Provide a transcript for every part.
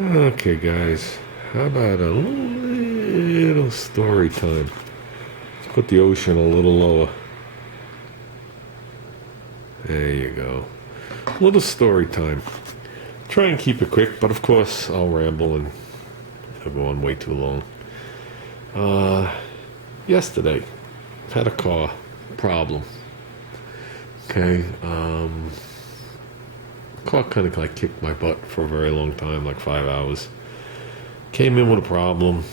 Okay, guys, how about a little story time? Let's put the ocean a little lower. There you go. A little story time. Try and keep it quick, but of course I'll ramble and it'll go on way too long. Uh, Yesterday, had a car problem. Okay, car kind of like kicked my butt for a very long time, like 5 hours. Came in with a problem,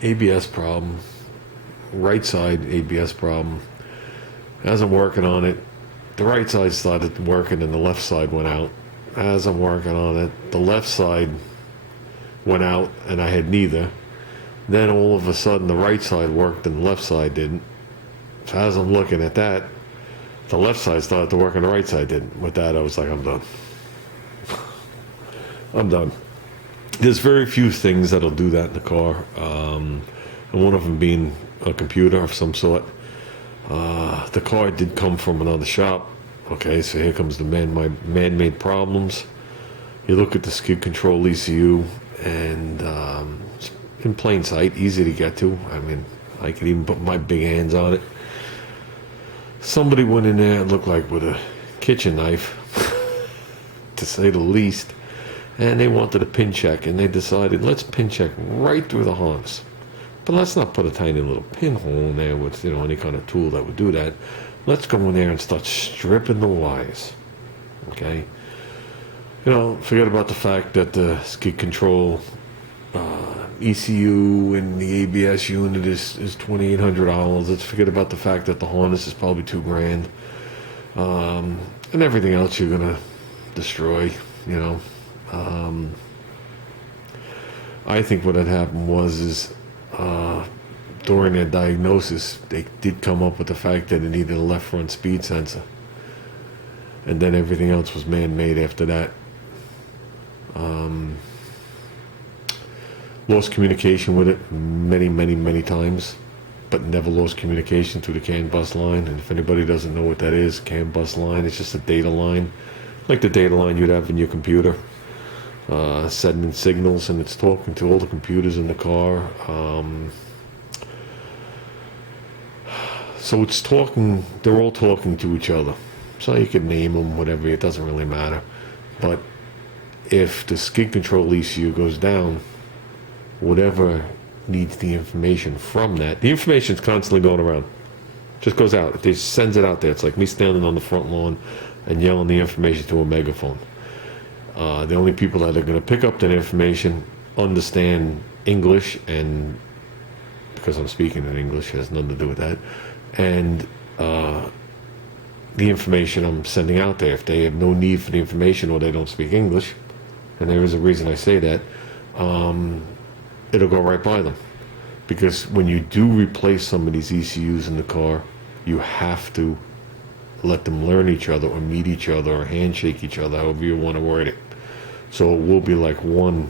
ABS problem, right side ABS problem. As I'm working on it, the right side started working and the left side went out. As I'm working on it, the left side went out and I had neither. Then all of a sudden the right side worked and the left side didn't. So as I'm looking at that, the left side started to work and the right side didn't. With that, I was like, I'm done. I'm done. There's very few things that'll do that in the car, and one of them being a computer of some sort. The car did come from another shop. Okay, so here comes the man-made problems. You look at the skid control ECU, and it's in plain sight, easy to get to. I mean, I could even put my big hands on it. Somebody went in there, it looked like with a kitchen knife, to say the least, and they wanted a pin check, and they decided, let's pin check right through the harness. But let's not put a tiny little pinhole in there with, any kind of tool that would do that. Let's go in there and start stripping the wires. Okay? Forget about the fact that the skid control ECU and the ABS unit is $2,800. Let's forget about the fact that the harness is probably $2,000. And everything else you're gonna destroy. I think what had happened was during their diagnosis, they did come up with the fact that it needed a left front speed sensor, and then everything else was man-made after that. Lost communication with it many, many, many times, but never lost communication through the CAN bus line. And if anybody doesn't know what that is, CAN bus line, it's just a data line, like the data line you'd have in your computer, sending signals, and it's talking to all the computers in the car. So it's talking, they're all talking to each other. So you could name them, whatever, it doesn't really matter. But if the skid control ECU goes down, whatever needs the information from that, the information is constantly going around. Just goes out. It just sends it out there. It's like me standing on the front lawn and yelling the information to a megaphone. The only people that are going to pick up that information understand English, and because I'm speaking in English, it has nothing to do with that. And the information I'm sending out there, if they have no need for the information or they don't speak English, and there is a reason I say that, it'll go right by them. Because when you do replace some of these ECUs in the car, you have to let them learn each other or meet each other or handshake each other, however you want to word it. So it will be like one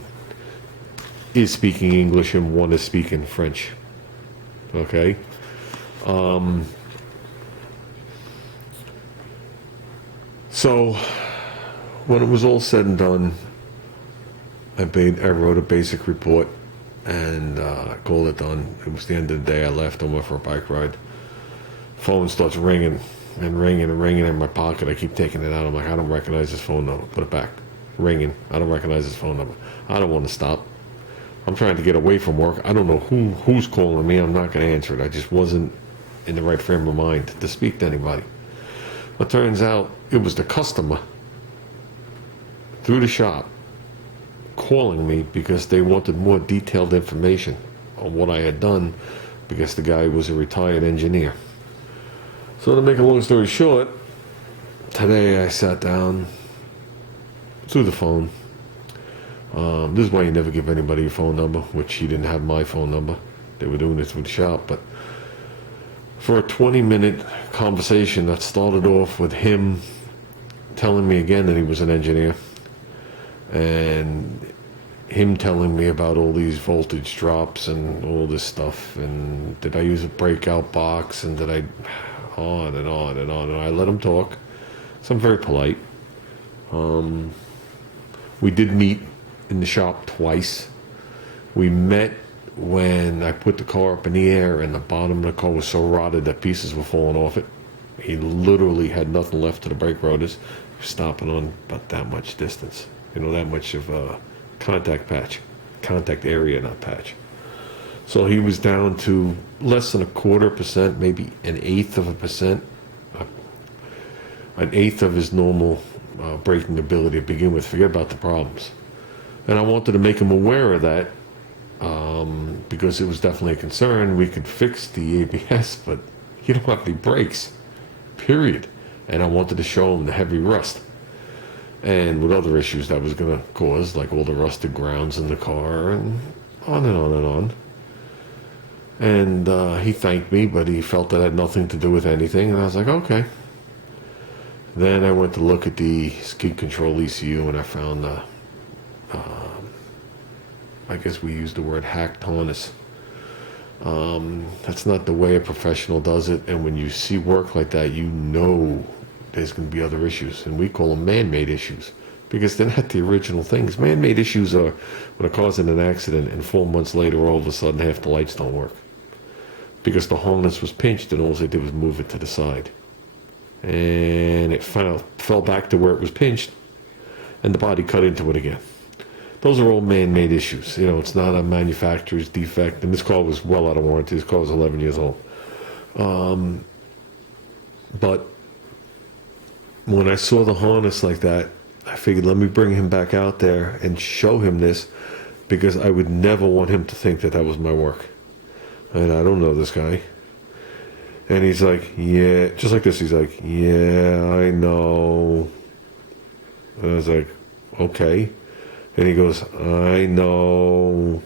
is speaking English and one is speaking French. Okay? So when it was all said and done, I wrote a basic report and called it done. It was the end of the day. I left. I went for a bike ride. Phone starts ringing and ringing and ringing in my pocket. I keep taking it out. I'm like, I don't recognize this phone number. Put it back. Ringing. I don't recognize this phone number. I don't want to stop. I'm trying to get away from work. I don't know who's calling me. I'm not going to answer it. I just wasn't in the right frame of mind to speak to anybody. It turns out it was the customer through the shop calling me because they wanted more detailed information on what I had done, because the guy was a retired engineer. So to make a long story short, today I sat down through the phone. This is why you never give anybody your phone number, which he didn't have my phone number. They were doing this with the shop. But for a 20-minute conversation that started off with him telling me again that he was an engineer, and him telling me about all these voltage drops and all this stuff, and did I use a breakout box, and did I, on and on and on, and I let him talk, so I'm very polite. We did meet in the shop twice. We met when I put the car up in the air and the bottom of the car was so rotted that pieces were falling off it. He literally had nothing left to the brake rotors, stopping on about that much distance. That much of a contact area, not patch. So he was down to less than 1/4%, maybe 1/8 of a percent, 1/8 of his normal braking ability to begin with. Forget about the problems. And I wanted to make him aware of that because it was definitely a concern. We could fix the ABS, but you don't have any brakes, period. And I wanted to show him the heavy rust and what other issues that was going to cause, like all the rusted grounds in the car and on and on and on. And he thanked me, but he felt that had nothing to do with anything. And I was like, okay. Then I went to look at the skid control ECU, and I found, I guess we used the word hacked harness. That's not the way a professional does it. And when you see work like that, there's going to be other issues. And we call them man-made issues because they're not the original things. Man-made issues are when a car's in an accident and 4 months later, all of a sudden, half the lights don't work. Because the harness was pinched and all they did was move it to the side. And it fell back to where it was pinched and the body cut into it again. Those are all man-made issues. It's not a manufacturer's defect. And this car was well out of warranty. This car was 11 years old. But when I saw the harness like that, I figured, let me bring him back out there and show him this, because I would never want him to think that was my work. And I don't know this guy. And he's like, yeah, just like this. He's like, yeah, I know. And I was like, okay. And he goes, I know.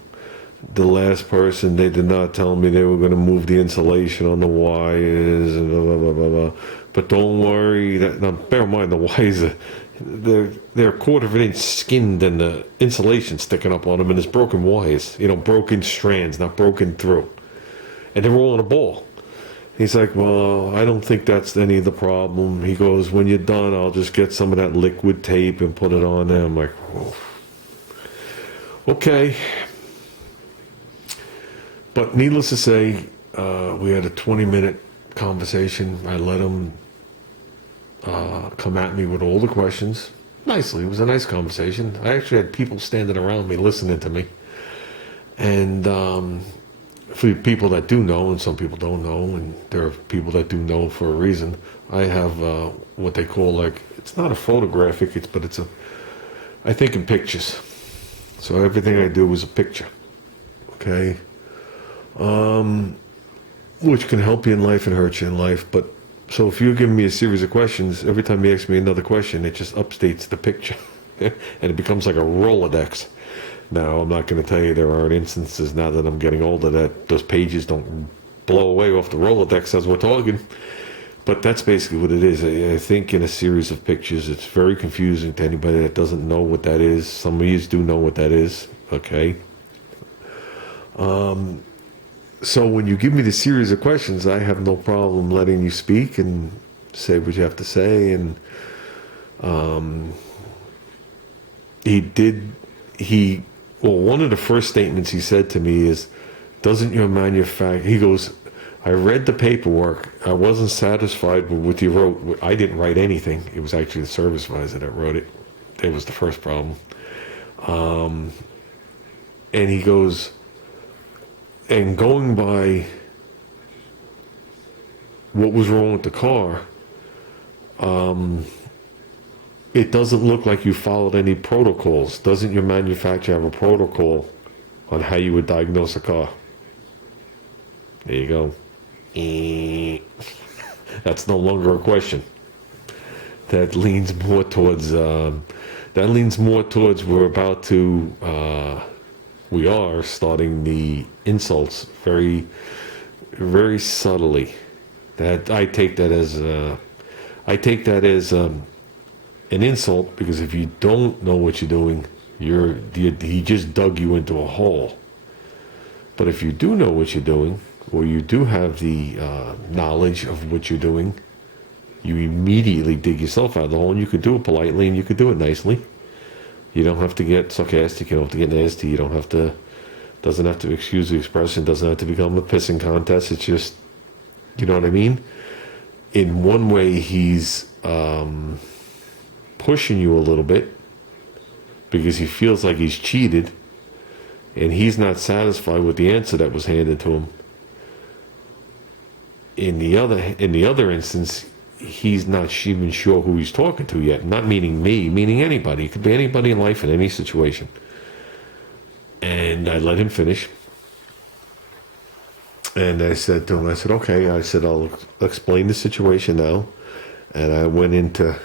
The last person, they did not tell me they were going to move the insulation on the wires and blah, blah, blah, blah, blah. But don't worry. Now, bear in mind, the wires, they're 1/4 of an inch skinned and the insulation sticking up on them, and it's broken wires, broken strands, not broken through. And they were all in a ball. He's like, well, I don't think that's any of the problem. He goes, when you're done, I'll just get some of that liquid tape and put it on there. I'm like, oh. Okay. But needless to say, we had a 20-minute conversation. I let him come at me with all the questions. Nicely. It was a nice conversation. I actually had people standing around me listening to me. And for people that do know, and some people don't know, and there are people that do know for a reason, I have what they call, it's not a photographic, but I think in pictures. So everything I do is a picture. Okay? Which can help you in life and hurt you in life. But so if you're giving me a series of questions, every time you ask me another question, it just updates the picture. And it becomes like a Rolodex. Now, I'm not going to tell you there aren't instances now that I'm getting older that those pages don't blow away off the Rolodex as we're talking. But that's basically what it is. I think in a series of pictures, it's very confusing to anybody that doesn't know what that is. Some of you do know what that is, okay? So when you give me the series of questions, I have no problem letting you speak and say what you have to say. And one of the first statements he said to me is, doesn't your manufacturer, he goes, I read the paperwork. I wasn't satisfied with what you wrote. I didn't write anything. It was actually the service advisor that wrote it. It was the first problem. And he goes, and going by what was wrong with the car, it doesn't look like you followed any protocols. Doesn't your manufacturer have a protocol on how you would diagnose a car? There you go. That's no longer a question. That leans more towards we are starting the insults very, very subtly. That I take that as an insult, because if you don't know what you're doing, he just dug you into a hole. But if you do know what you're doing, or you do have the knowledge of what you're doing, you immediately dig yourself out of the hole, and you could do it politely and you could do it nicely. You don't have to get sarcastic. You don't have to get nasty. You don't have to, doesn't have to, excuse the expression, doesn't have to become a pissing contest. It's just, you know what I mean? In one way, he's pushing you a little bit because he feels like he's cheated and he's not satisfied with the answer that was handed to him. In the other instance, he's not even sure who he's talking to yet. Not meaning me, meaning anybody. It could be anybody in life in any situation. And I let him finish. And I said to him, I said, okay. I said, I'll explain the situation now. And I went into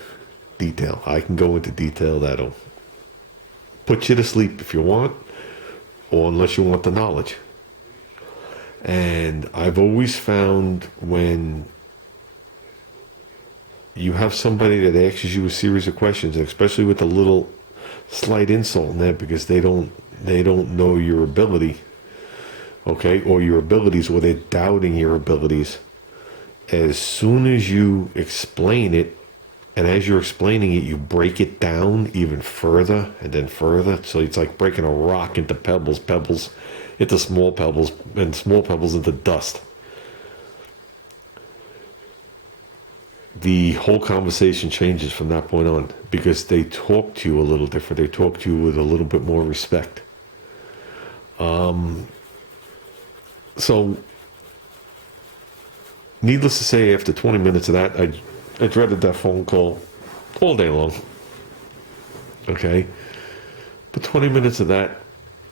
detail. I can go into detail that'll put you to sleep if you want, or unless you want the knowledge. And I've always found when you have somebody that asks you a series of questions, especially with a little slight insult in there because they don't know your ability, okay, or your abilities, or they're doubting your abilities. As soon as you explain it, and as you're explaining it, you break it down even further and then further. So it's like breaking a rock into pebbles into small pebbles, and small pebbles into dust. The whole conversation changes from that point on because they talk to you a little different. They talk to you with a little bit more respect. So, needless to say, after 20 minutes of that, I dreaded that phone call all day long. Okay? But 20 minutes of that,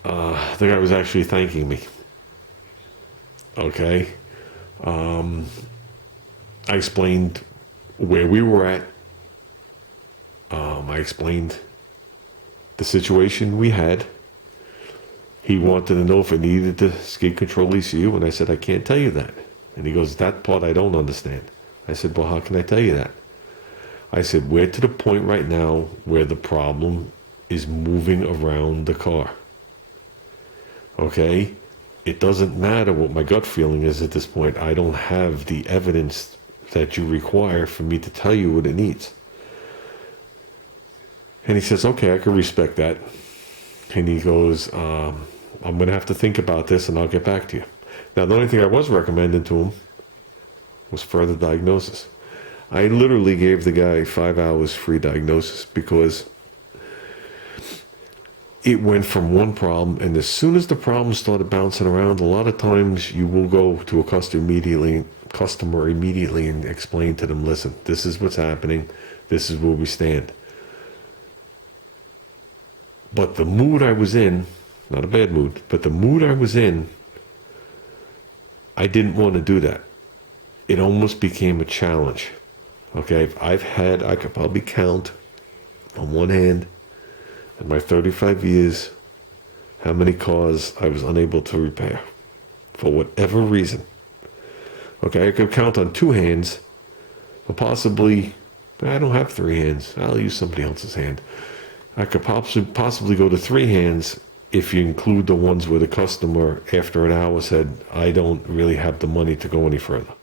the guy was actually thanking me. Okay? I explained where we were at. I explained the situation we had. He wanted to know if it needed the skid control ECU, and I said, I can't tell you that. And he goes, that part I don't understand. I said, well, how can I tell you that? I said, we're to the point right now where the problem is moving around the car. Okay? It doesn't matter what my gut feeling is at this point. I don't have the evidence that you require for me to tell you what it needs. And he says, okay, I can respect that. And he goes, I'm going to have to think about this and I'll get back to you. Now, the only thing I was recommending to him was further diagnosis. I literally gave the guy 5 hours free diagnosis because it went from one problem, and as soon as the problem started bouncing around, a lot of times you will go to a customer immediately and explain to them, listen, this is what's happening, this is where we stand. But the mood I was in, not a bad mood, but the mood I was in, I didn't want to do that. It almost became a challenge. Okay, I could probably count on one hand in my 35 years how many cars I was unable to repair for whatever reason. Okay, I could count on two hands, or possibly, I don't have three hands. I'll use somebody else's hand. I could possibly go to three hands if you include the ones where the customer, after an hour, said, I don't really have the money to go any further.